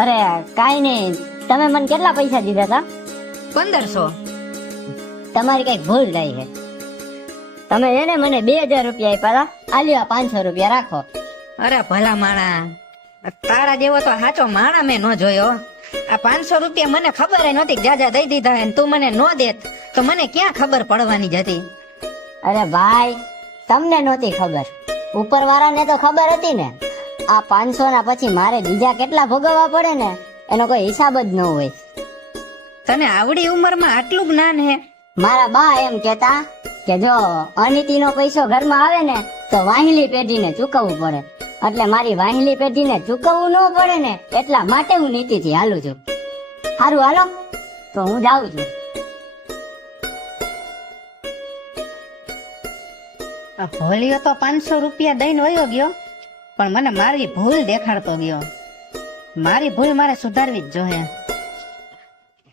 અરે કાઈ નહીં, તમે મને કેટલા પૈસા દીધા હતા? 1500. તમારી કઈક ભૂલ થઈ છે. તમે એને મને 2000 રૂપિયા આપ્યા હતા, આ લ્યો 500 રૂપિયા રાખો. અરે ભલા માણા, તારા જેવો તો સાચો માણા મેં ન જોયો. આ 500 રૂપિયા મને ખબર નહોતી કે જાજા દઈ દીધા હે, તું મને નો દેત તો મને ક્યાં ખબર પડવાની જ હતી. અરે ભાઈ, તમને નહોતી ખબર, ઉપરવાળાને તો ખબર હતી ને. આ 500 ના પછી મારે બીજા કેટલા ભોગવવા પડે ને એનો કોઈ હિસાબ જ ન હોય. તને આવડી ઉંમરમાં આટલું જ્ઞાન હે? મારા બા એમ કેતા કે જો અનિતિનો પૈસો ઘરમાં આવે ને તો વાહિલી પેઢીને ચૂકવવું પડે, એટલે મારી વાહિલી પેઢીને ચૂકવવું ન પડે ને એટલા માટે હું નીતિથી હાલું છું. સારું હાલો તો હું જાઉં છું. આ ભોલિયો તો 500 રૂપિયા દઈને વયો ગયો, પણ મને મારી ભૂલ દેખાડતો ગયો. મારી ભૂલ મારે સુધારવી જ જોઈએ.